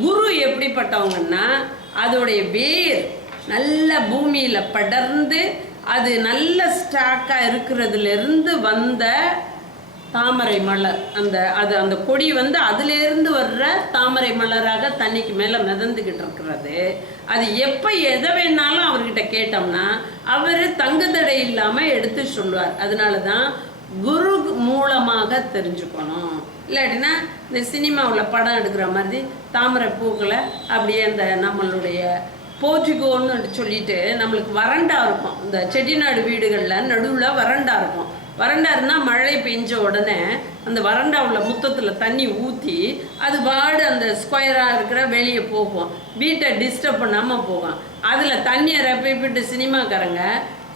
குரு எப்படிப்பட்டவங்கன்னா அதோடைய வேர் நல்ல பூமியில் படர்ந்து அது நல்ல ஸ்டாக்காக இருக்கிறதுலேருந்து வந்த தாமரை மலர். அந்த கொடி வந்து அதுலேருந்து வர்ற தாமரை மலராக தண்ணிக்கு மேலே மிதந்துக்கிட்டு இருக்கிறது. அது எப்போ எதை வேணாலும் அவர்கிட்ட கேட்டோம்னா அவர் தங்குதடை இல்லாமல் எடுத்து சொல்லுவார். அதனால தான் குரு மூலமாக தெரிஞ்சுக்கணும். இல்லாட்டினா இந்த சினிமாவில் படம் எடுக்கிற மாதிரி தாமரை பூக்களை அப்படியே அந்த நம்மளுடைய போர்ச்சுகோன்னு சொல்லிட்டு நம்மளுக்கு வறண்டா இருக்கும். இந்த செட்டிநாடு வீடுகளில் நடுவில் வறண்டா இருக்கும். வறண்டாருன்னா மழை பெஞ்ச உடனே அந்த வறண்டாவில் முத்தத்தில் தண்ணி ஊற்றி அது பாடு அந்த ஸ்கொயராக இருக்கிற வெளியே போகும், வீட்டை டிஸ்டர்ப் பண்ணாமல் போகும். அதில் தண்ணியை ரெப்பிட்டு சினிமாக்காரங்க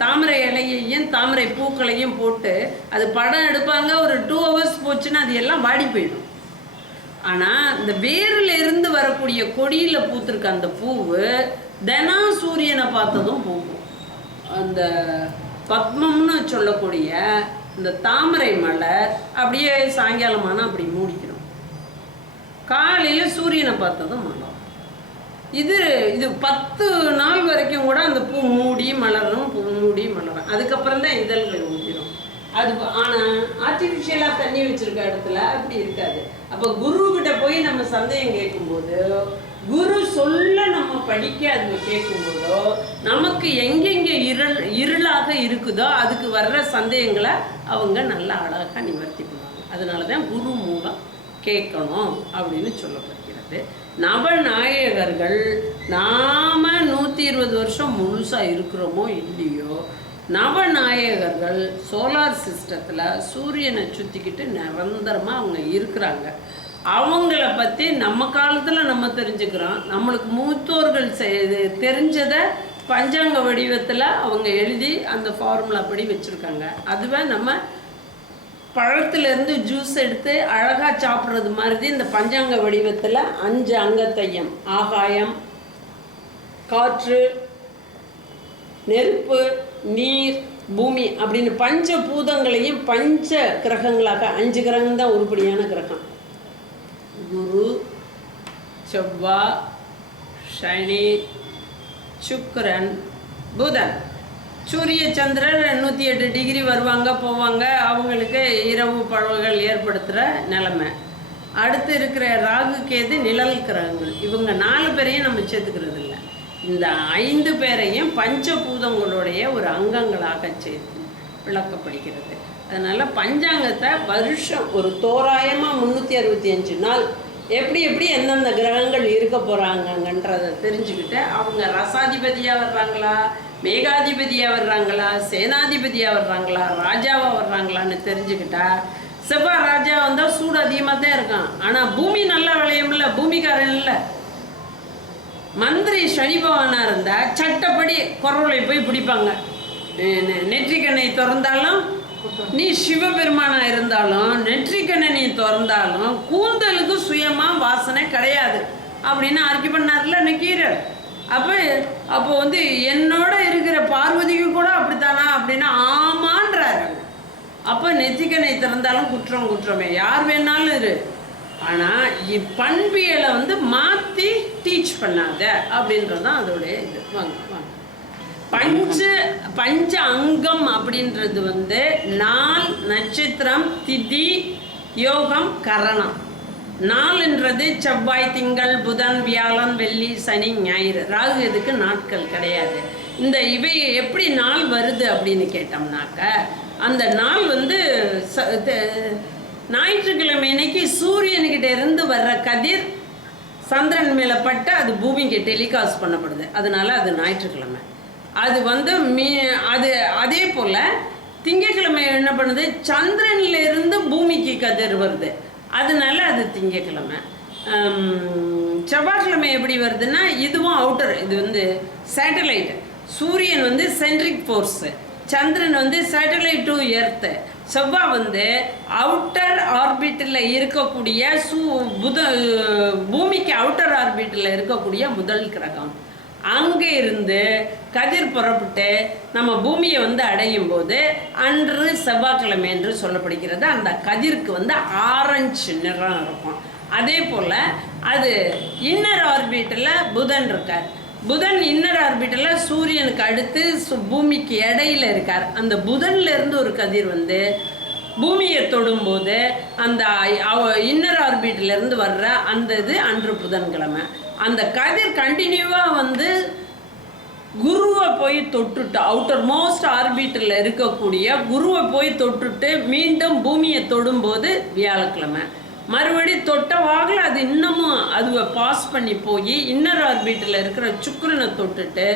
தாமரை இலையையும் தாமரை பூக்களையும் போட்டு அது படம் எடுப்பாங்க. ஒரு 2 hours போச்சுன்னா அது எல்லாம் வாடி போயிடும். ஆனால் இந்த வேரில் இருந்து வரக்கூடிய கொடியில் பூத்திருக்க அந்த பூவு தினம் சூரியனை பார்த்ததும் பூக்கும். அந்த பத்மம்னு சொல்லக்கூடிய இந்த தாமரை மலர் அப்படியே சாயங்காலமான அப்படி மூடிக்கணும். காலையில் சூரியனை பார்த்ததும் மலரும். இது 10 நாள் வரைக்கும் கூட அந்த பூ மூடி மலரும், பூ மூடி மலரும். அதுக்கப்புறம் தான் இதழ்கள் ஊற்றிடும். அது ஆனால் ஆர்டிஃபிஷியலாக தண்ணி வச்சிருக்க இடத்துல அப்படி இருக்காது. அப்போ குருக்கிட்ட போய் நம்ம சந்தேகம் கேட்கும்போது குரு சொல்ல நம்ம படிக்க அது கேட்கும்போதோ நமக்கு எங்கெங்கே இருளாக இருக்குதோ அதுக்கு வர்ற சந்தேகங்களை அவங்க நல்லா அழகாக நிவர்த்தி பண்ணுவாங்க. அதனால தான் குரு மூலம் கேட்கணும் அப்படின்னு சொல்லப்படுகிறது. நவநாயகர்கள் நாம 120 வருஷம் முழுசாக இருக்கிறோமோ இல்லையோ, நவநாயகர்கள் சோலார் சிஸ்டத்தில் சூரியனை சுற்றிக்கிட்டு நிரந்தரமாக அவங்க இருக்கிறாங்க. அவங்கள பற்றி நம்ம காலத்தில் நம்ம தெரிஞ்சுக்கிறோம். நம்மளுக்கு மூத்தோர்கள் தெரிஞ்சதை பஞ்சாங்க வடிவத்தில் அவங்க எழுதி அந்த ஃபார்முலா படி வச்சுருக்காங்க. அதுவே நம்ம பழத்துலேருந்து ஜூஸ் எடுத்து அழகாக சாப்பிட்றது மாதிரி இந்த பஞ்சாங்க வடிவத்தில் 5 அங்கத்தையும் ஆகாயம், காற்று, நெருப்பு, நீர், பூமி அப்படின்னு 5 பூதங்களையும் 5 கிரகங்களாக 5 கிரகம் தான் உருப்படியான கிரகம். குரு, செவ்வாய், சனி, சுக்கிரன், புதன். சூரிய சந்திரன் 108 டிகிரி வருவாங்க போவாங்க, அவங்களுக்கு இரவு பழவுகள் ஏற்படுத்துகிற நிலைமை. அடுத்து இருக்கிற ராகு, கேது நிழல் கிரகங்கள். இவங்க 4 பேரையும் நம்ம சேர்த்துக்கிறது இல்லை. இந்த 5 பேரையும் பஞ்சபூதங்களுடைய ஒரு அங்கங்களாக சேர்த்து விளக்கப்படுகிறது. அதனால் பஞ்சாங்கத்தை வருஷம் ஒரு தோராயமாக 365 நாள் எப்படி எந்தெந்த கிரகங்கள் இருக்க போகிறாங்கன்றதை தெரிஞ்சுக்கிட்டு அவங்க ரசாதிபதியாக வர்றாங்களா, மேகாதிபதியாக வர்றாங்களா, சேனாதிபதியாக வர்றாங்களா, ராஜாவாக வர்றாங்களான்னு தெரிஞ்சுக்கிட்டா, செவ்வாய் ராஜா வந்தால் சூடு அதிகமாக தான் இருக்கான். ஆனால் பூமி நல்லா விளையும்ல, பூமிக்காரன் இல்லை. மந்திரி சனி பகவானாக இருந்தால் சட்டப்படி குரலை போய் பிடிப்பாங்க. நெற்றிக்கண்ணை திறந்தாலும் நீ சிவபெருமானாக இருந்தாலும் நெற்றிக்கண்ணை நீ திறந்தாலும் கூந்தலுக்கு சுயமாக வாசனை கிடையாது அப்படின்னு அறிக்கை பண்ணார்ல நக்கீரர். அப்போ வந்து என்னோட இருக்கிற பார்வதிக்கு கூட அப்படித்தானா அப்படின்னா ஆமான்றாரு. அப்போ நெற்றிக்கண்ணை திறந்தாலும் குற்றமே, யார் வேணாலும் இரு, ஆனால் இப்பண்பியலை வந்து மாற்றி டீச் பண்ணாத அப்படின்றது தான் அதோடைய இது. வாங்க பஞ்ச அங்கம் அப்படின்றது வந்து நாள், நட்சத்திரம், திதி, யோகம், கரணம். நாள்ன்றது செவ்வாய், திங்கள், புதன், வியாழன், வெள்ளி, சனி, ஞாயிறு. ராகு இதுக்கு நாட்கள் கிடையாது. இவை எப்படி நாள் வருது அப்படின்னு கேட்டோம்னாக்க அந்த நாள் வந்து ஞாயிற்றுக்கிழமை இன்னைக்கு சூரியன்கிட்ட இருந்து வர்ற கதிர் சந்திரன் மேலே பட்டு அது பூமிக்கு டெலிகாஸ்ட் பண்ணப்படுது. அதனால அது ஞாயிற்றுக்கிழமை. அது வந்து அதே போல் திங்கக்கிழமை என்ன பண்ணுது, சந்திரன்லேருந்து பூமிக்கு கதிர் வருது, அதனால அது திங்கக்கிழமை. செவ்வாய்க்கிழமை எப்படி வருதுன்னா இதுவும் அவுட்டர், இது வந்து சேட்டலைட். சூரியன் வந்து சென்ட்ரிக் ஃபோர்ஸு, சந்திரன் வந்து சேட்டலைட் டு எர்த்து. செவ்வாய் வந்து அவுட்டர் ஆர்பிட்டில் இருக்கக்கூடிய பூமிக்கு அவுட்டர் ஆர்பிட்டில் இருக்கக்கூடிய முதல் கிரகம். அங்கே இருந்து கதிர் புறப்பட்டு நம்ம பூமியை வந்து அடையும் போது அன்று செவ்வாய்க்கிழமை என்று சொல்லப்படுகிறது. அந்த கதிருக்கு வந்து ஆரஞ்சு நிறம் இருக்கும். அதே போல் அது இன்னர் ஆர்பிட்டில் புதன் இருக்கார். புதன் இன்னர் ஆர்பிட்டில் சூரியனுக்கு அடுத்து பூமிக்கு இடையில இருக்கார். அந்த புதன்லேருந்து ஒரு கதிர் வந்து பூமியை தொடும்போது அந்த இன்னர் ஆர்பிட்டிலேருந்து வர்ற அந்த இது அன்று புதன்கிழமை. அந்த கதிர் கண்டினியூவாக வந்து குருவை போய் தொட்டுட்டு அவுட்டர் மோஸ்ட் ஆர்பிட்டில் இருக்கக்கூடிய குருவை போய் தொட்டுட்டு மீண்டும் பூமியை தொடும்போது வியாழக்கிழமை. மறுபடி தொட்ட வாக்கில் அது இன்னமும் அதுவை பாஸ் பண்ணி போய் இன்னர் ஆர்பிட்டில் இருக்கிற சுக்கிரனை தொட்டுட்டு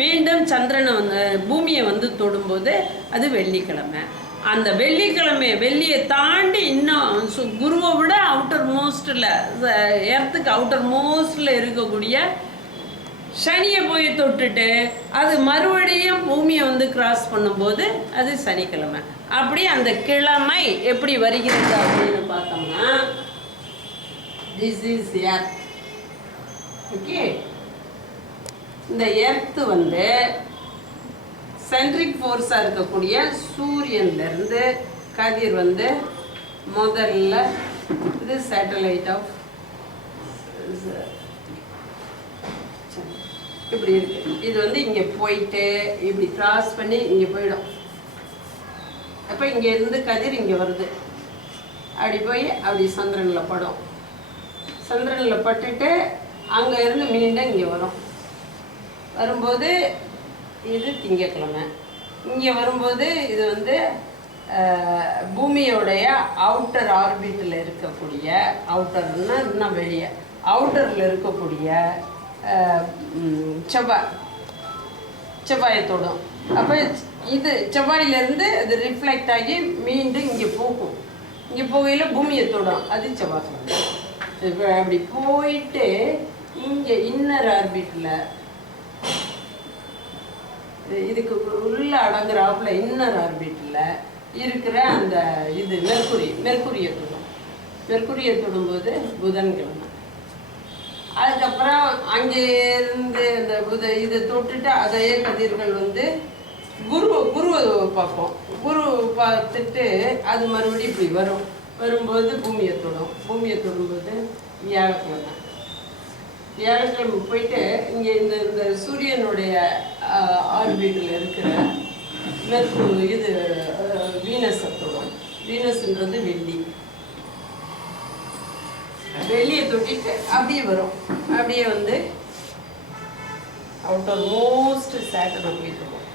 மீண்டும் சந்திரனை வந்து பூமியை வந்து தொடும்போது அது வெள்ளிக்கிழமை. அந்த வெள்ளியை தாண்டி இன்னும் குருவை விட அவுட்டர் மோஸ்டில் எர்த்துக்கு அவுட்டர் மோஸ்டில் இருக்கக்கூடிய சனியை போய் தொட்டுட்டு அது மறுபடியும் பூமியை வந்து கிராஸ் பண்ணும்போது அது சனிக்கிழமை. அப்படி அந்த கிழமை எப்படி வருகிறது அப்படின்னு பார்த்தோம்னா திஸ் இஸ் எர்த். ஓகே, இந்த எர்த்து வந்து சென்ட்ரிக் ஃபோர்ஸாக இருக்கக்கூடிய சூரியன்லேருந்து கதிர் வந்து முதல்ல இது சேட்டலைட் ஆஃப் இப்படி இருக்கு. இது வந்து இங்கே போயிட்டு இப்படி கிராஸ் பண்ணி இங்கே போயிடும். அப்போ இங்கே இருந்து கதிர் இங்கே வருது, அப்படி போய் அப்படி சந்திரனில் படும். சந்திரனில் பட்டுட்டு அங்கே இருந்து மீண்டும் இங்கே வரும். வரும்போது இது திங்கக்கிழமை. இங்கே வரும்போது இது வந்து பூமியோடைய அவுட்டர் ஆர்பிட்டில் இருக்கக்கூடிய அவுட்டர்னா இன்னும் வெளியே அவுட்டரில் இருக்கக்கூடிய செவ்வாயை தொடும். அப்போ இது செவ்வாயிலேருந்து அது ரிஃப்ளெக்ட் ஆகி மீண்டும் இங்கே போகும். இங்கே போகையில் பூமியை தொடும், அது செவ்வாய்க்கிழமை. இப்போ அப்படி போயிட்டு இங்கே இன்னர் ஆர்பிட்டில் இதுக்கு உள்ள அடங்குறாப்புல இன்னர் ஆர்பிட்டில் இருக்கிற அந்த இது மெர்க்குரியை தொடும்போது புதன்கிழமை. அதுக்கப்புறம் அங்கேருந்து அந்த இதை தொட்டுட்டு அதே கதிர்கள் வந்து குருவை பார்ப்போம். குரு பார்த்துட்டு அது மறுபடியும் இப்படி வரும்போது பூமியை தொடும்போது வியாழக்கிழமை போயிட்டு இங்கே இந்த சூரியனுடைய ஆர்பிட்டில் இருக்கிற இது வீனஸை தொடும். வீனஸ்ன்றது வெள்ளியை தொட்டிட்டு அப்படியே வரும். அப்படியே வந்து அவுட்டர் மோஸ்ட் சேட்டனை போய் தொடும்.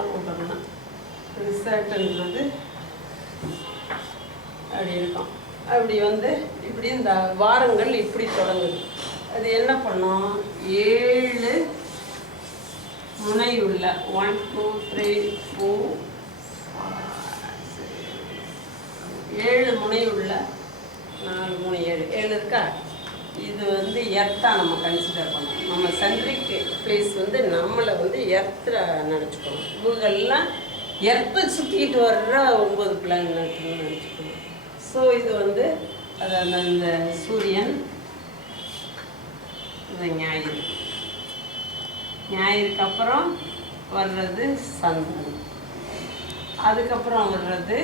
அவுட்டர்னா சேட்டன்றது அப்படி இருக்கும். அப்படி வந்து இப்படி இந்த வாரங்கள் இப்படி தொடங்குது. அது என்ன பண்ணோம், 7 முனையுள்ள 1 2 3 4 7 முனையுள்ள 4 3 7 இருக்கா. இது வந்து எர்த்தாக நம்ம கன்சிடர் பண்ணணும். நம்ம சென்ட்ரிக் பிளேஸ் வந்து நம்மளை வந்து எர்த்தில் நினச்சிக்கணும். இவங்கெல்லாம் எர்த்தை சுற்றிட்டு வர்ற 9 பிளானட்னு நினச்சிக்கணும். ஸோ இது வந்து அது அந்த சூரியன், இந்த ஞாயிறுக்கு அப்புறம் வர்றது சந்திரன், அதுக்கப்புறம் வர்றது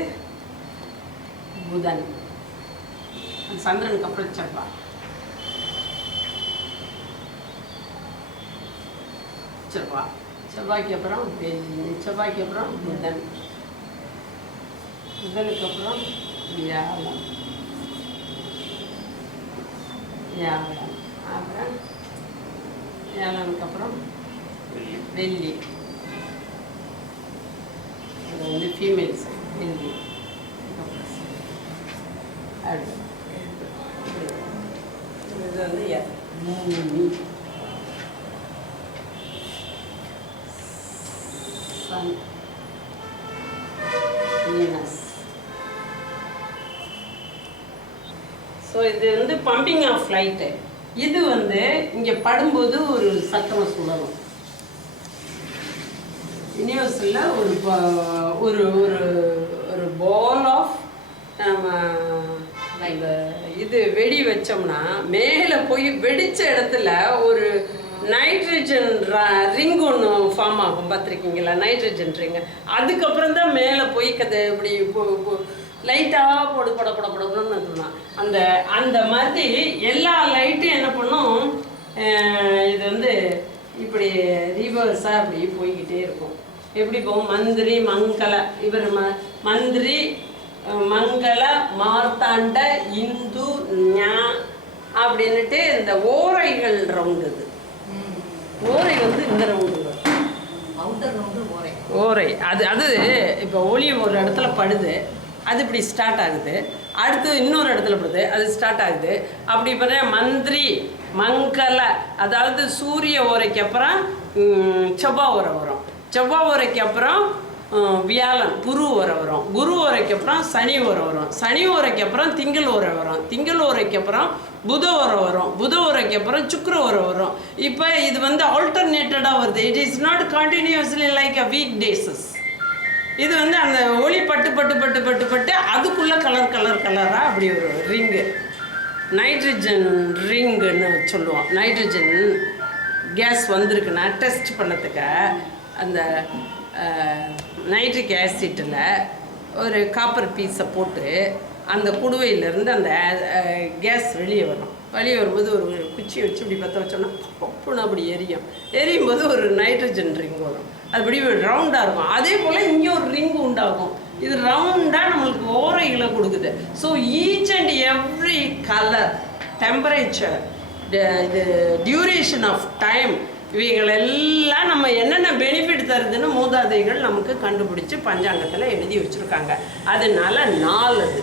புதன், சந்திரனுக்கு அப்புறம் செவ்வாய்க்கு அப்புறம் செவ்வாய்க்கு அப்புறம் புதனுக்கு அப்புறம் வியாழன், அப்புறம் வியாழனுக்கு அப்புறம் வெள்ளி. அது வந்து ஃபீமேல் சைடு வெள்ளி. இது வந்து பூமி, சன், வீனஸ். ஸோ இது வந்து பம்பிங் ஆஃப் லைட்டு. இது வந்து இங்கே படும்போது ஒரு சக்கரம் சுழலும். யூனிவர்ஸில் ஒரு ஒரு பால் ஆஃப் நம்ம இது வெடி வச்சோம்னா மேலே போய் வெடித்த இடத்துல ஒரு நைட்ரஜன் ரிங் ஒன்று ஃபார்ம் ஆகும், பார்த்துருக்கீங்களா? Nitrogen ring. அதுக்கப்புறம் தான் மேலே போய் இப்படி லைட்டாக போடு கொட கொட கொடன்னு இருக்கலாம். அந்த அந்த மாதிரி எல்லா லைட்டும் என்ன பண்ணும், இது வந்து இப்படி ரிவர்ஸாக அப்படி போய்கிட்டே இருக்கும். எப்படி போகும்? மந்திரி மங்கள, இவர் மந்திரி மங்கள மார்த்தாண்ட இந்து ஞா அப்படின்னுட்டு இந்த ஓரைகள் ரவுண்டு. இது ஓரை வந்து இந்த ரவுண்டு ஓரை. அது அது இப்போ ஒளி ஒரு இடத்துல படுது, அது இப்படி ஸ்டார்ட் ஆகுது, அடுத்து இன்னொரு இடத்துல படுது, அது ஸ்டார்ட் ஆகுது. அப்படி பார்த்தா மந்திரி மங்கள, அதாவது சூரிய ஓரைக்கு அப்புறம் செவ்வாய் ஓரை வரும், செவ்வாய் ஓரைக்கு அப்புறம் வியாழன் குரு ஓரை வரும், குரு ஓரைக்கு அப்புறம் சனி ஓரை வரும், சனி ஓரைக்கு அப்புறம் திங்கள் ஓரை வரும், திங்கள் ஓரைக்கு அப்புறம் புத ஓரை வரும், புத ஓரைக்கு அப்புறம் சுக்கிர ஓரை வரும். இப்போ இது வந்து ஆல்டர்னேட்டடாக வருது. It is not continuously like a week days. இது வந்து அந்த ஒளி பட்டு பட்டு பட்டு பட்டு பட்டு அதுக்குள்ளே கலர் கலர் கலராக அப்படி ஒரு ரிங்கு, நைட்ரஜன் ரிங்குன்னு சொல்லுவோம். நைட்ரஜன் கேஸ் வந்திருக்குன்னா டெஸ்ட் பண்ணதுக்கு அந்த நைட்ரிக் ஆசிட்டில் ஒரு காப்பர் பீஸை போட்டு அந்த குடுவையிலேருந்து அந்த கேஸ் வெளியே வரும். வெளியே வரும்போது ஒரு குச்சியை வச்சு இப்படி பற்ற வச்சோன்னா பப்புன்னு அப்படி எரியும் போது ஒரு நைட்ரஜன் ரிங் வரும். அது அப்படி ரவுண்டாக இருக்கும். அதே போல் இங்கே ஒரு ரிங் உண்டாகும். இது ரவுண்டாக நம்மளுக்கு ஓரைகளை கொடுக்குது. So each and every colour, temperature, இது டியூரேஷன் ஆஃப் டைம், இவைகள் எல்லாம் நம்ம என்னென்ன பெனிஃபிட் தருதுன்னு மூதாதைகள் நமக்கு கண்டுபிடிச்சி பஞ்சாங்கத்தில் எழுதி வச்சுருக்காங்க. அதனால நாள், அது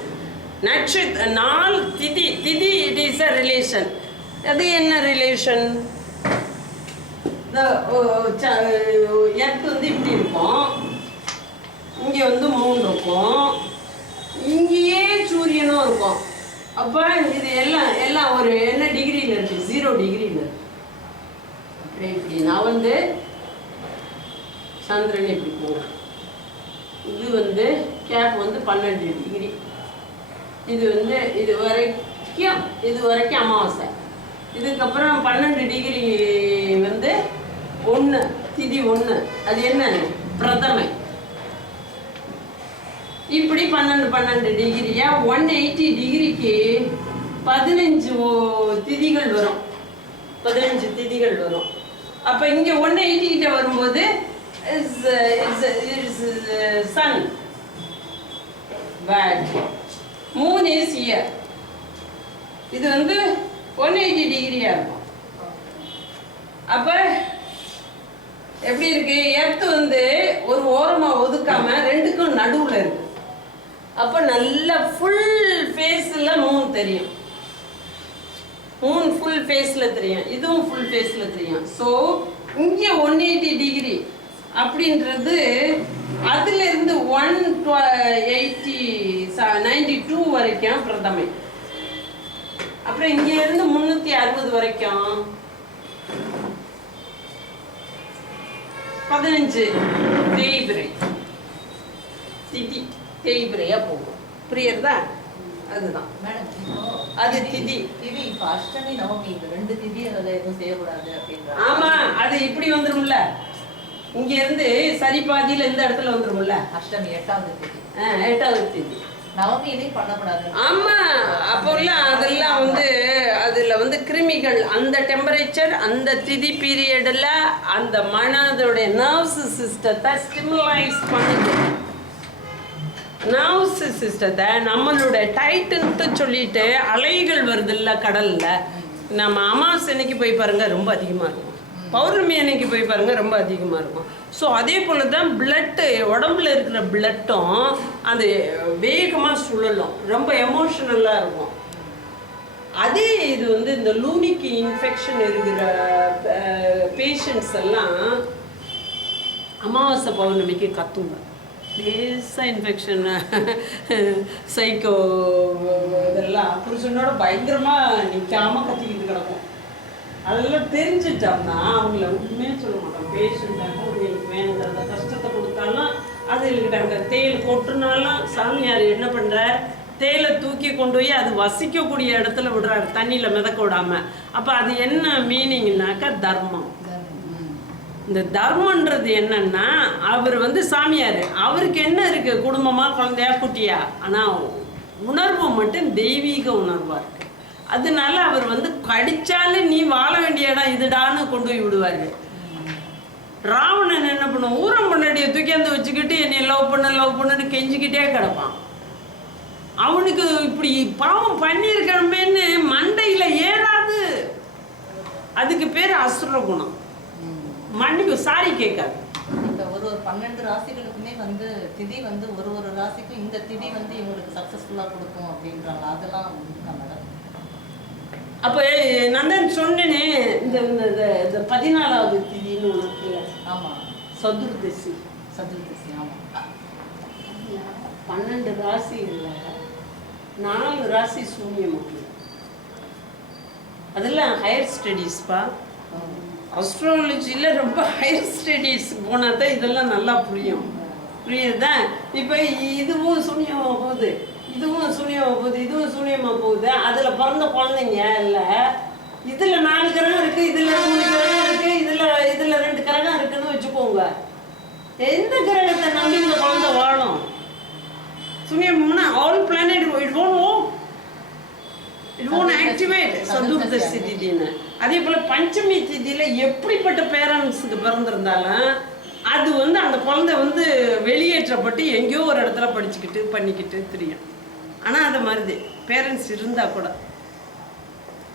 நாள், திதி. திதி இட் இஸ் அ ரிலேஷன். அது என்ன ரிலேஷன்? எர்த் வந்து இப்படி இருக்கும், இங்கே வந்து மூணு இருக்கும், இங்கேயே சூரியனும் இருக்கும். அப்போ இது எல்லாம் ஒரு என்ன டிகிரியில் இருக்குது? 0 டிகிரியில். இப்படி நான் வந்து சந்திரன் இப்படி போகும். இது வந்து கேப் வந்து 12 டிகிரி. இது வந்து இது வரைக்கும் அமாவாசை. இதுக்கப்புறம் 12 டிகிரி வந்து 1 திதி 1. அது என்ன? பிரதமை. இப்படி 12 டிகிரியா 180 டிகிரிக்கு 15 திதிகள் வரும். 15 திதிகள் வரும். அப்போ இங்கே 180 கிட்ட வரும்போது சன், மூன் இஸ் இயர். இது வந்து 180 டிகிரியா இருக்கும். அப்போ எப்படி இருக்கு? எர்த் வந்து ஒரு ஓரமாக ஒதுக்காம ரெண்டுக்கும் நடுவில் இருக்கு. அப்போ நல்ல ஃபுல் ஃபேஸில் மூன் தெரியும். மூன் ஃபுல் ஃபேஸில் தெரியும், இதுவும் ஃபுல் ஃபேஸில் தெரியும். ஸோ இங்கே 180 டிகிரி அப்படின்றது அதுலேருந்து 192 வரைக்கும் பிரதமை. அப்புறம் இங்கேருந்து 360 வரைக்கும் 15 தேய்பிரை. திதி தேய்பிரையாக போகும். புரியுறதா? அதுதான் அது திதி. திதி இப்போ அஷ்டமி நவமி இந்த 2 திதி அதில் எதுவும் செய்யக்கூடாது அப்படின்ற. ஆமாம், அது இப்படி வந்துடும்ல, இங்கேருந்து சரி பாதியில் இந்த இடத்துல வந்துடும்ல. அஷ்டமி 8வது திதி. 8வது திதி. நவமியிலையும் பண்ணக்கூடாது. ஆமாம், அப்போல்லாம் அதெல்லாம் வந்து அதில் வந்து கிருமிகள் அந்த டெம்பரேச்சர் அந்த திதி பீரியடில் அந்த மனதோடைய நர்வ்ஸ் சிஸ்டத்தை ஸ்டிமுலைஸ் பண்ணுது. நர்வ்ஸ் சிஸ்டத்தை நம்மளோட டைட்டுன்ட்டு சொல்லிட்டு அலைகள் வருது இல்லை கடலில். நம்ம அமாவாசை அன்னைக்கு போய் பாருங்கள் ரொம்ப அதிகமாக இருக்கும், பௌர்ணமி அன்னைக்கு போய் பாருங்கள் ரொம்ப அதிகமாக இருக்கும். ஸோ அதே போல் தான் பிளட்டு, உடம்புல இருக்கிற பிளட்டும் அது வேகமாக சுழலும், ரொம்ப எமோஷ்னலாக இருக்கும். அதே இது வந்து இந்த லூனிக் இன்ஃபெக்ஷன் இருக்கிற பேஷண்ட்ஸ் எல்லாம் அமாவாசை பௌர்ணமிக்கு கத்துங்க. லேசாக இன்ஃபெக்ஷன், சைக்கோ இதெல்லாம் புருஷனோட பயங்கரமாக நிற்காமல் கத்திக்கிட்டு கிடக்கும். அதெல்லாம் தெரிஞ்சிட்டோம்னா அவங்கள உண்மையே சொல்ல மாட்டோம். பேஷண்ட்டாக உங்களுக்கு வேணுங்கிறத கஷ்டத்தை கொடுத்தாலும் அது இருக்கிட்டாங்க. தேயில் கொட்டுனாலும் சாமியார் என்ன பண்ணுற, தேயிலை தூக்கி கொண்டு போய் அது வசிக்கக்கூடிய இடத்துல விடுறாரு, தண்ணியில் மிதக்க விடாமல். அப்போ அது என்ன மீனிங்னாக்கா தர்மம். இந்த தர்மன்றது என்னன்னா, அவர் வந்து சாமியார், அவருக்கு என்ன இருக்கு, குடும்பமா குழந்தையா குட்டியா, ஆனால் உணர்வு மட்டும் தெய்வீக உணர்வாக இருக்கு. அதனால அவர் வந்து கடிச்சாலே நீ வாழ வேண்டிய இடம் இதுடான்னு கொண்டு போய் விடுவாரு. ராவணன் என்ன பண்ணுவான், ஊரம் பொண்டாட்டியை தூக்கியாந்து வச்சுக்கிட்டு என்னை லவ் பண்ணுன்னு கெஞ்சிக்கிட்டே கிடப்பான். அவனுக்கு இப்படி பாவம் பண்ணியிருக்கணுமேன்னு மண்டையில ஏறாது. அதுக்கு பேர் அசுர குணம். மன்னிப்பு சாரி கேட்காது. இந்த ஒரு 12 ராசிகளுக்குமே வந்து திதி வந்து ஒரு ராசிக்கும் இந்த திதி வந்து இவங்களுக்கு சக்சஸ்ஃபுல்லாக கொடுக்கும் அப்படின்றாங்க. அதெல்லாம் மேடம் அப்போ நான் தான் சொன்னேனே, இந்த 14வது திதின்னு ஒன்று. ஆமாம், சதுர்தசி. ஆமாம். 12 ராசி இல்லை, 4 ராசி சூன்யம். அதெல்லாம் ஹையர் ஸ்டடீஸ்ப்பா. அஸ்ட்ராலஜியில் ரொம்ப ஹையர் ஸ்டடீஸ் போனால் தான் இதெல்லாம் நல்லா புரியுதா? இப்போ இதுவும் சூன்யமாக போகுது, இதுவும் சூன்யமாக போகுது. அதில் பிறந்த குழந்தைங்க இல்லை, இதில் 4 கிரகம் இருக்குது, இதில் 3 கிரகம் இருக்குது, இதில் 2 கிரகம் இருக்குன்னு வச்சுக்கோங்க. எந்த கிரகத்தை நம்பி இந்த குழந்தை வாழும்? சூன்யம்னா all planet it won't activate சதுர்தசி திதின்னு. அதே போல் பஞ்சமி திதியில் எப்படிப்பட்ட பேரண்ட்ஸுக்கு பிறந்திருந்தாலும் அது வந்து அந்த குழந்தை வந்து வெளியேற்றப்பட்டு எங்கேயோ ஒரு இடத்துல படிச்சுக்கிட்டு பண்ணிக்கிட்டு தெரியும். ஆனால் அது மாதிரி பேரண்ட்ஸ் இருந்தால் கூட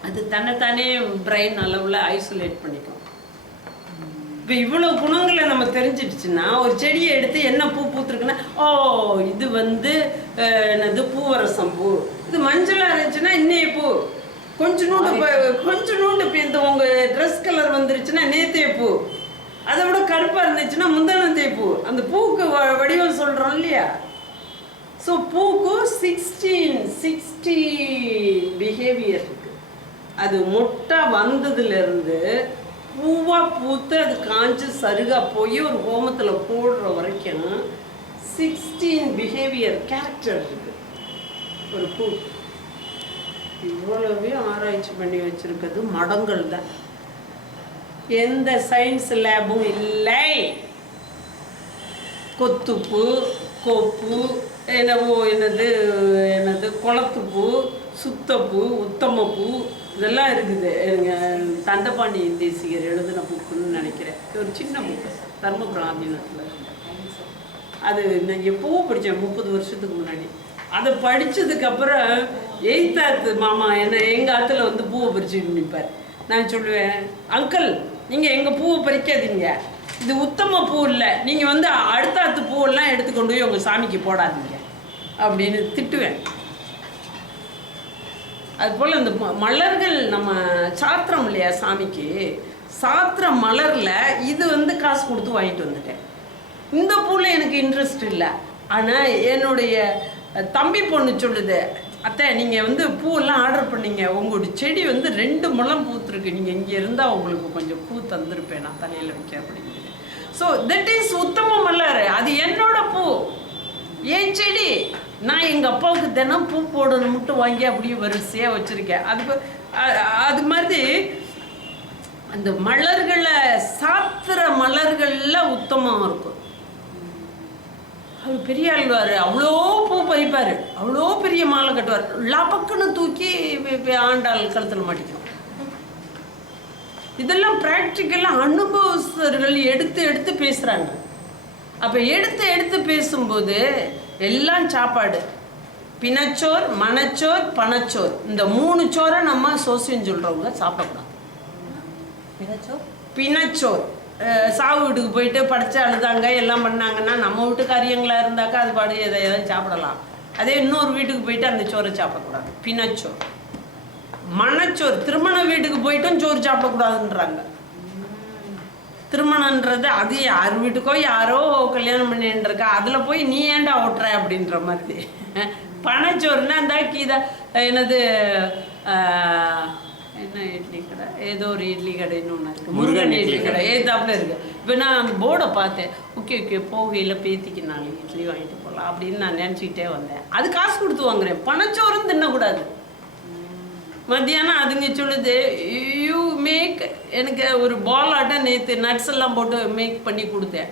அது தன்னைத்தானே பிரெயின் அளவில் ஐசோலேட் பண்ணிக்கும். இப்போ இவ்வளோ குணங்களை நம்ம தெரிஞ்சிடுச்சுன்னா, ஒரு செடியை எடுத்து என்ன பூ பூத்துருக்குன்னா, ஓ இது வந்து என்னது பூவரசம் பூ, இது மஞ்சளாக இருந்துச்சுன்னா இன்னைய பூ, கொஞ்சோண்டு இப்போ இந்த உங்கள் ட்ரெஸ் கலர் வந்துருச்சுன்னா நேத்தைய பூ, அதை விட கருப்பாக இருந்துச்சுன்னா முந்தானத்தைய பூ. அந்த பூவுக்கு வடிவம் சொல்கிறோம் இல்லையா? ஸோ பூக்கு 16 பிஹேவியர் இருக்குது. அது மொட்டை வந்ததுலேருந்து பூவாக பூத்து அது காஞ்சி சருகா போய் ஒரு ஹோமத்தில் போடுற வரைக்கும் 16 பிஹேவியர் கேரக்டர் இருக்குது ஒரு பூ. இவ்வளவே ஆராய்ச்சி பண்ணி வச்சிருக்கிறது மடங்கள் தான். எந்த சயின்ஸ் லேபும் இல்லை. கொத்துப்பூ, கோப்பு, என்னது குளத்துப்பூ, சுத்தப்பூ, உத்தமப்பூ, இதெல்லாம் இருக்குது. எங்கள் தண்டபாணி தேசிகர் எழுதின புக்குன்னு நினைக்கிறேன். ஒரு சின்ன புக்கு, தர்மபுரம் ஆதீனத்தில். அது நான் எப்போவோ படித்தேன், 30 வருஷத்துக்கு முன்னாடி. அதை படித்ததுக்கப்புறம் 8th மாமா எங்கள் ஆற்றுல வந்து பூவை பறிச்சுட்டு நிற்பார். நான் சொல்லுவேன், அங்கிள் நீங்கள் எங்கள் பூவை பறிக்காதீங்க, இது உத்தம பூ இல்லை, நீங்கள் வந்து அடுத்த ஆற்று பூவெல்லாம் எடுத்து கொண்டு போய் உங்கள் சாமிக்கு போடாதீங்க அப்படின்னு திட்டுவேன். அதுபோல் இந்த மலர்கள் நம்ம சாத்திரம் இல்லையா சாமிக்கு, சாத்திர மலரில் இது வந்து காசு கொடுத்து வாங்கிட்டு வந்துட்டேன். இந்த பூவில் எனக்கு இன்ட்ரெஸ்ட் இல்லை. ஆனால் என்னுடைய தம்பி பொண்ணு சொல்லுது, அத்தை நீங்கள் வந்து பூவெல்லாம் ஆர்டர் பண்ணீங்க, உங்களுடைய செடி வந்து 2 முழம் பூத்துருக்கு, நீங்கள் இங்கே இருந்தால் உங்களுக்கு கொஞ்சம் பூ தந்துருப்பேன் நான் தலையில் வைக்க அப்படிங்கிறது. ஸோ தட் இஸ் உத்தம மலர். அது என்னோட பூ, என் செடி. நான் எங்கள் அப்பாவுக்கு தினம் பூ போடணும் மட்டும் வாங்கி அப்படியே வரிசையாக வச்சுருக்கேன். அது மாதிரி அந்த மலர்களை சாத்திர மலர்களில் உத்தமம் இருக்கும். அவர் பெரிய ஆழ்வார், அவ்வளோ பூ பறிப்பார், அவ்வளோ பெரிய மாலை கட்டுவார், லபக்குன்னு தூக்கி ஆண்டாள் கழுத்தில் மாட்டிக்கும். இதெல்லாம் ப்ராக்டிக்கலாக அனுபவஸ்தர்கள் எடுத்து பேசுகிறாங்க. அப்போ எடுத்து பேசும்போது எல்லாம் சாப்பாடு, பிணச்சோர், மனச்சோர், பணச்சோர், இந்த 3 சோரை நம்ம சோசியம் சொல்கிறவங்க சாப்பிடக்கூடாது. பிணச்சோர் சாவு வீட்டுக்கு போயிட்டு படித்து அழுதாங்க எல்லாம் பண்ணாங்கன்னா நம்ம வீட்டு காரியங்களாக இருந்தாக்கா அது பாடு எதாவது சாப்பிடலாம். அதே இன்னொரு வீட்டுக்கு போயிட்டு அந்த சோறை சாப்பிடக்கூடாது, பிணச்சோர். மனச்சோர், திருமண வீட்டுக்கு போயிட்டும் சோறு சாப்பிடக்கூடாதுன்றாங்க. திருமணன்றது அது யார் வீட்டுக்கோ யாரோ கல்யாணம் பண்ணிட்டுருக்கா, அதில் போய் நீ ஏன்டா ஓட்டுற அப்படின்ற மாதிரி. பணச்சோறுனா அந்த கீதா என்னது என்ன இட்லி கடை, ஏதோ ஒரு இட்லி கடைன்னு ஒன்று இருக்குது, முருகன் இட்லி கடை ஏதாப்புல இருக்குது. இப்போ நான் போர்டை பார்த்தேன், ஓகே போகையில் பேத்திக்கு 4 இட்லி வாங்கிட்டு போகலாம் அப்படின்னு நான் நினச்சிக்கிட்டே வந்தேன். அது காசு கொடுத்து வாங்குறேன். பணச்சோறும் தின்னக்கூடாது. மத்தியானம் அதுங்க சொல்லுது, யூ மேக், எனக்கு ஒரு பால் ஆட்டம் நேற்று நட்ஸ் எல்லாம் போட்டு மேக் பண்ணி கொடுத்தேன்.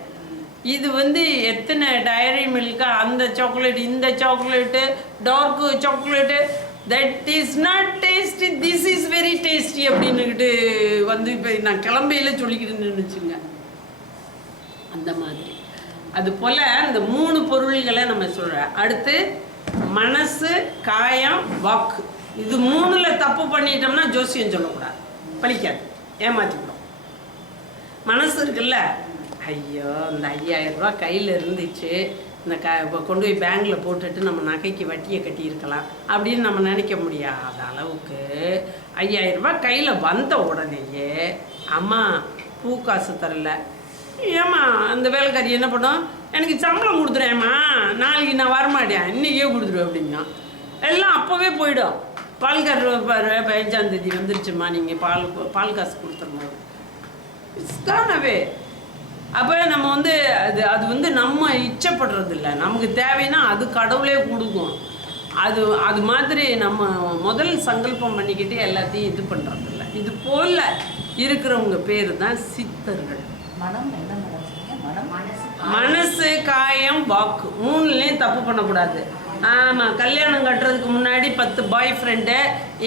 இது வந்து எத்தனை டைரி மில்கா, அந்த சாக்லேட், இந்த chocolate, dark chocolate, that is not tasty, this is very tasty அப்படின்னுக்கிட்டு வந்து இப்போ நான் கிளம்பையில் சொல்லிக்கிட்டு நின்றுச்சுங்க. அந்த மாதிரி அது போல் அந்த 3 பொருள்களை நம்ம சொல்கிறோம். அடுத்து மனசு, காயம், வாக்கு. இது 3ல் தப்பு பண்ணிட்டோம்னா ஜோசியம் சொல்லக்கூடாது, பழிக்காது, ஏமாற்றிவிடும். மனசு இருக்குல்ல, ஐயோ இந்த 5000 ரூபா கையில் இருந்துச்சு, இந்த கொண்டு போய் பேங்கில் போட்டுட்டு நம்ம நகைக்கு வட்டியை கட்டியிருக்கலாம் அப்படின்னு நம்ம நினைக்க முடியாத அளவுக்கு 5000 ரூபா கையில் வந்த உடனேயே அம்மா பூ காசு தரல, ஏம்மா அந்த வேலைக்காரி என்ன பண்ணோம், எனக்கு சம்பளம் கொடுத்துறேம்மா, நாளைக்கு நான் வரமாட்டேன், இன்றைக்கே கொடுத்துருவேன் அப்படின்னா எல்லாம் அப்போவே போயிடும். பால்கார் 15ஆம் தேதி வந்துருச்சுமா, நீங்கள் பால் காசு கொடுத்துருங்க, இட்ஸ் கான் அவே. அப்போ நம்ம வந்து அது வந்து நம்ம இச்சப்படுறது இல்லை, நமக்கு தேவைன்னா அது கடவுளே கொடுக்கும். அது மாதிரி நம்ம முதல் சங்கல்பம் பண்ணிக்கிட்டு எல்லாத்தையும் இது பண்ணுறது இல்லை. இது போல் இருக்கிறவங்க பேர் தான் சித்தர்கள். மனம் என்ன மேடம்? மனசு, காயம், வாக்கு 3லையும் தப்பு பண்ணக்கூடாது. ஆமாம், கல்யாணம் கட்டுறதுக்கு முன்னாடி 10 பாய் ஃப்ரெண்டு,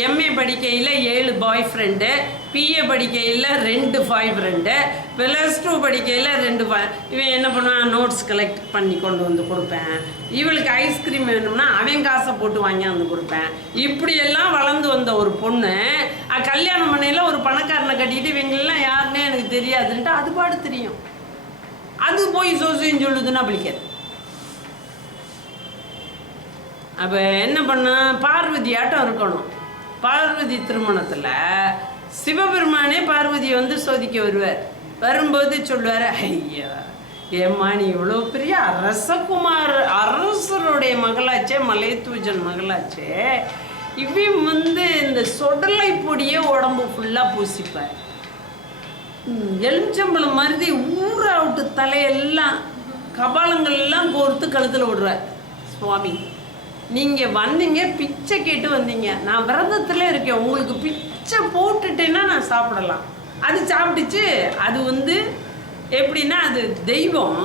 எம்ஏ படிக்கையில் 7 பாய் ஃப்ரெண்டு, பிஏ படிக்கையில் 2 பாய் ஃப்ரெண்டு, +2 படிக்கையில் 2 இவன் என்ன பண்ணுவான், நோட்ஸ் கலெக்ட் பண்ணி கொண்டு வந்து கொடுப்பேன், இவளுக்கு ஐஸ்கிரீம் வேணும்னா அவன் காசை போட்டு வாங்கி வந்து கொடுப்பேன். இப்படியெல்லாம் வளர்ந்து வந்த ஒரு பொண்ணு கல்யாணம் பண்ணையில் ஒரு பணக்காரனை கட்டிட்டு இவங்களெல்லாம் யாருன்னே எனக்கு தெரியாதுன்ட்டு அது பாடு தெரியும். அது போய் சோசியம் சொல்லுதுன்னா பிடிக்காது. அப்போ என்ன பண்ண, பார்வதி ஆட்டம் இருக்கணும். பார்வதி திருமணத்தில் சிவபெருமானே பார்வதியை வந்து சோதிக்க வருவார். வரும்போது சொல்லுவார், ஐயா ஏம்மா நீ இவ்வளோ பெரிய அரசருடைய மகளாச்சே, மலையத்துவஜன் மகளாச்சே, இவன் வந்து இந்த சொடலை பொடியே உடம்பு ஃபுல்லாக பூசிப்பார், எலுமிச்சம்பழம் மாதிரி ஊற விட்டு தலையெல்லாம் கபாலங்கள் எல்லாம் கோர்த்து கழுத்தில் விடுறார். சுவாமி நீங்கள் வந்தீங்க, பிச்சை கேட்டு வந்தீங்க, நான் விரதத்தில் இருக்கேன், உங்களுக்கு பிச்சை போட்டுட்டேன்னா நான் சாப்பிடலாம். அது சாப்பிட்டுச்சு. அது வந்து எப்படின்னா, அது தெய்வம்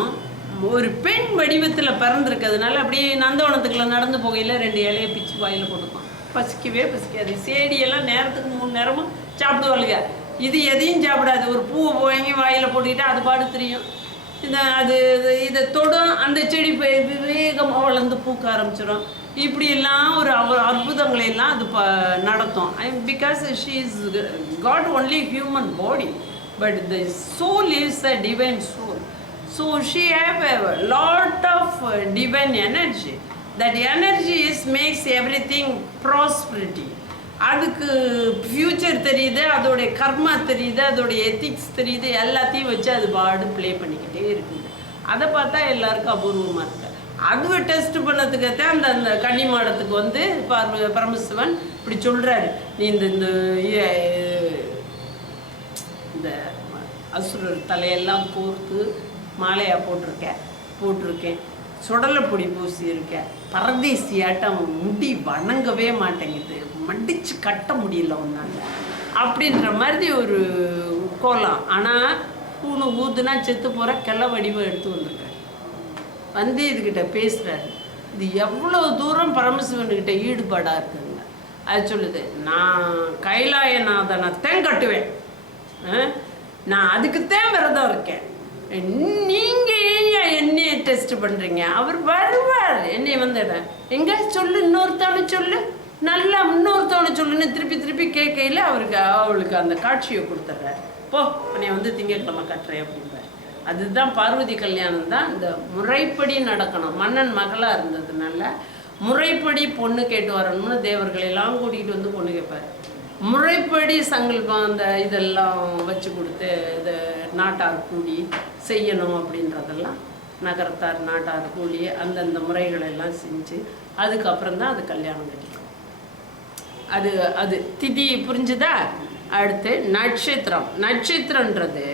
ஒரு பெண் வடிவத்தில் பிறந்திருக்கிறதுனால அப்படியே நந்தவனத்துக்குள்ள நடந்து போகையில் 2 இலையை பிச்சு வாயில் போட்டுக்கும். பசிக்கவே பசிக்காது. சேடியெல்லாம் நேரத்துக்கு 3 நேரமும் சாப்பிடுவாளுங்க. இது எதையும் சாப்பிடாது. ஒரு பூவை வாங்கி வாயில் போட்டுக்கிட்டா அது பாடு தெரியும். இதை தொடும், அந்த செடி வேகமாக வளர்ந்து பூக்க ஆரம்பிச்சிடும். இப்படியெல்லாம் ஒரு அற்புதங்களை எல்லாம் அது நடத்தும். Because she is got only human body, but the soul is a divine soul. So she have a lot of divine energy. That energy makes everything prosperity. அதுக்கு ஃப்யூச்சர் தெரியுது, அதோடைய கர்மா தெரியுது, அதோடைய எத்திக்ஸ் தெரியுது, எல்லாத்தையும் வச்சு அது பாடு ப்ளே பண்ணிக்கிட்டே இருக்குது. அதை பார்த்தா எல்லாருக்கும் அபூர்வமாக இருக்குது. அதுவை டெஸ்ட் பண்ணதுக்குத்தான் அந்த கன்னி மாடத்துக்கு வந்து பரமசிவன் இப்படி சொல்கிறாரு, நீ இந்த அசுரர் தலையெல்லாம் கோர்த்து மாலையாக போட்டிருக்கேன், சுடலைப்பொடி பூசி இருக்கேன், பரதேசியாட்டம் முடி வணங்கவே மாட்டேங்குது, மடித்து கட்ட முடியல ஒன்றாங்க அப்படின்ற மாதிரி ஒரு கோலம். ஆனால் பூணு ஊதுனா செத்து போகிற கிளை வடிவம் எடுத்து வந்திருக்காரு. வந்து இதுக்கிட்ட பேசுகிறாரு. இது எவ்வளோ தூரம் பரமசிவன்கிட்ட ஈடுபாடாக இருக்குதுங்க. அது சொல்லுது, நான் கைலாயநாதனைத்தான் கட்டுவேன், நான் அதுக்குத்தான் விரதம் இருக்கேன், நீங்கள் ஏன் என்னைய டெஸ்ட் பண்ணுறீங்க, அவர் வருவார் என்னை வந்து எங்கே சொல்லு, இன்னொருத்தவனை சொல்லு, நல்லா இன்னொருத்தவனை சொல்லுன்னு திருப்பி திருப்பி கேட்கையில் அவளுக்கு அந்த காட்சியை கொடுத்துட்றாரு. போ என்னை வந்து திங்கட்கிழமை கட்டுறேன் அப்படின்றார். அதுதான் பார்வதி கல்யாணம் தான் இந்த முறைப்படி நடக்கணும். மன்னன் மகளாக இருந்ததுனால முறைப்படி பொண்ணு கேட்டு வரணும்னு தேவர்களெல்லாம் கூட்டிகிட்டு வந்து பொண்ணு கேட்பார். முறைப்படி சங்கல்பம் அந்த இதெல்லாம் வச்சு கொடுத்து இதை நாட்டார் கூடி செய்யணும் அப்படின்றதெல்லாம் நகரத்தார் நாட்டார் கூடி அந்தந்த முறைகளெல்லாம் செஞ்சு அதுக்கப்புறம் தான் அது கல்யாணம் கட்டிக்கும். அது திதி புரிஞ்சுதா? அடுத்து நட்சத்திரம்ன்றது